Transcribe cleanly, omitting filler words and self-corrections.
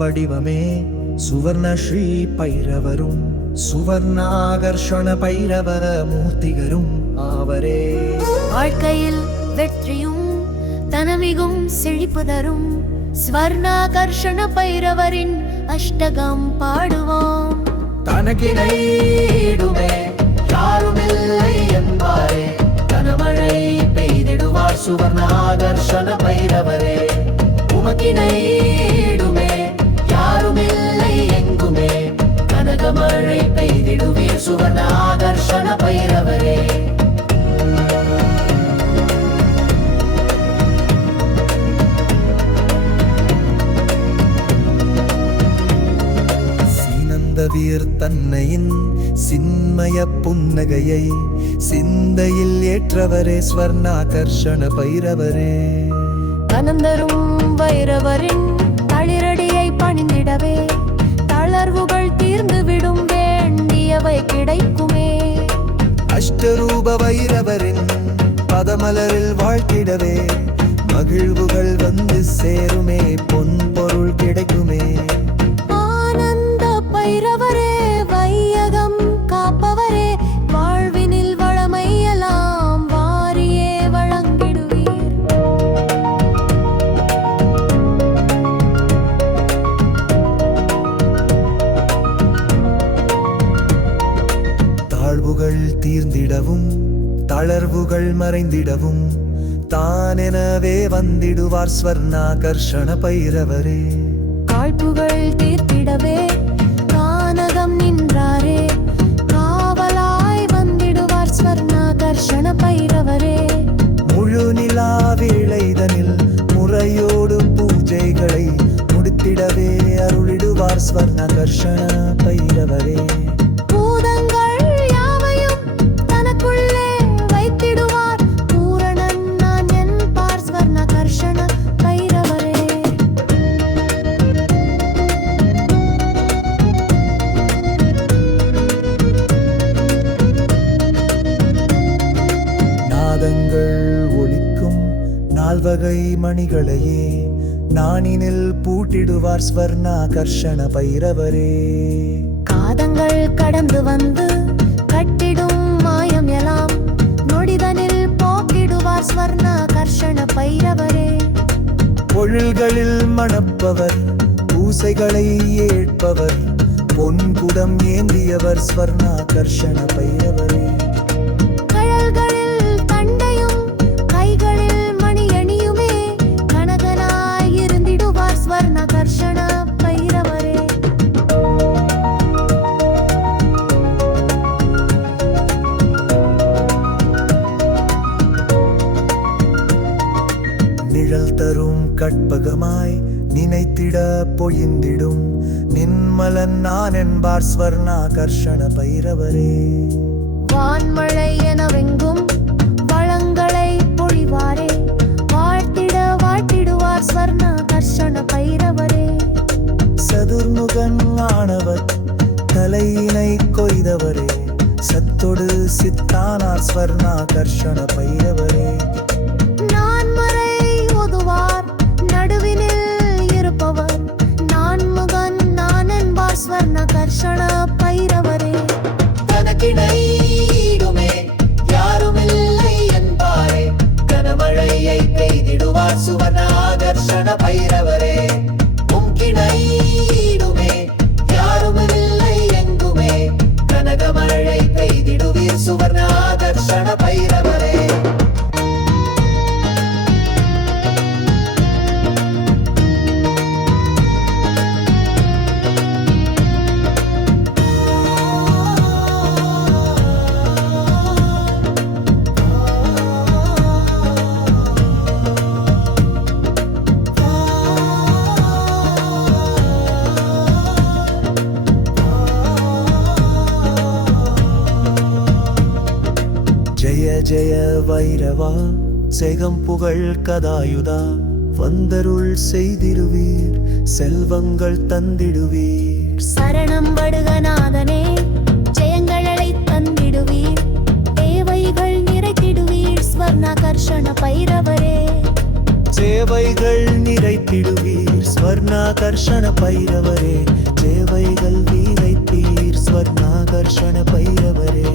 வடிவமே சுவர்ண ஸ்ரீ பைரவரும் சுவர்ணாகர்ஷண பைரவர மூர்த்திகரும் ஆவரே. வாழ்க்கையில் வெற்றியும் தனமிகும் செழிப்பு தரும் ஸ்வர்ணாகர்ஷண பைரவரின் அஷ்டகம் பாடுவோம். தனக்கிடையிடுமே யாருமில்லை என்பாரே, கனமழை பெய்திடுவார் சுவர்ணாகர்ஷண பைரவரே. உமக்கிடையிடுமே யாருமில்லை எங்குமே, கனகமழை பெய்திடுவீர் சுவர்ணாகர்ஷண பைரவரே. வீர் தன்னையின் சின்மய புன்னகையை சிந்தையில் ஏற்றவரே ஸ்வர்ணாகர்ஷண பைரவரே. கனந்தரும் வைரவரின் தளிரடியை பணிந்திடவே தளர்வுகள் தீர்ந்துவிடும், வேண்டியவை கிடைக்குமே. அஷ்டரூப வைரவரின் பதமலரில் வாழ்த்திடவே மகிழ்வுகள் வந்து சேருமே, பொன் பொருள் கிடைக்குமே. பைரவரே வையகம் காப்பவரே, வாழ்வினில் வளமையெல்லாம் வாரியே வழங்கிடுவீர். தாழ்வுகள் தீர்ந்திடவும் தளர்வுகள் மறைந்திடவும் தானெனவே வந்திடுவார் ஸ்வர்ணாகர்ஷண பைரவரே. காழ்ப்புகள் தீர்த்திடவே கானகம் நின்றாரே, காவலாய் வந்திடுவார் ஸ்வர்ணாகர்ஷண பைரவரே. முழு நிலா வேளைதனில் முறையோடு பூஜைகளை முடித்திடவே அருளிடுவார் ஸ்வர்ணாகர்ஷண பைரவரே. பூதங்கள் யாவையும் தனக்குள்ளே வைத்திடுவார், பூரணன் நான் என்பார் ஸ்வர்ணாகர்ஷண பைரவரே. ஒலிக்கும் நால்வகை மணிகளையே நானினில் பூட்டிடுவார் ஸ்வர்ணாகர்ஷண பைரவரே. காதங்கள் கடந்து வந்து கட்டிடும் மாயம் எல்லாம் நொடிதனில் போக்கிடுவார் ஸ்வர்ணாகர்ஷண பைரவரே. பொழில்களில் மணப்பவர் பூசைகளை ஏற்பவர் பொன்குடம் ஏந்தியவர் ஸ்வர்ணாகர்ஷண பைரவரே. ஸ்வர்ணாகர்ஷண பைரவரே. நிழல் தரும் கற்பகமாய் நினைத்திட பொழிந்திடும் நின்மலன் நான் என்பார் ஸ்வர்ணாகர்ஷண பைரவரே. வான்மழை எனவெங்கும் வளங்களை பொழிவாரே, வாழ்த்திட வாழ்த்திடுவார் ஸ்வர்ணாகர்ஷண பைரவரே. சதுர்முகன் ஆனவர் தலையினை கொய்தவரே, சத்தொடு சித்தானார் ஸ்வர்ணாகர்ஷண பைரவரே. நான்மறை ஓதுவார் நடுவினில் இருப்பவர், நான்முகன் நான் என்பார் ஸ்வர்ணாகர்ஷண பைரவரே. தனக்கிடையிடுமே யாருமில்லை என்பாரே, கனமழையை பெய்திடுவார் சுவர்ணாகர்ஷண பைரவரே. உம்கிடையிடுமே யாருமில்லை எங்குமே, கனகமழை பெய்திடுவீர் சுவர்ணாகர்ஷண பைரவரே. ஜெய வைரவா செகம் புகழ் கதாயுதா, வந்தருள் செய்திடுவீர் செல்வங்கள் தந்திடுவீர். சரணம் வடுகநாதனே ஜெயங்களை தந்திடுவீர், தேவைகள் நிறைத்திடுவீர் ஸ்வர்ணாகர்ஷண பைரவரே. சேவைகள் நிறைத்திடுவீர் ஸ்வர்ணாகர்ஷண பைரவரே சேவைகள் வீரைத்தீர் ஸ்வர்ணாகர்ஷண பைரவரே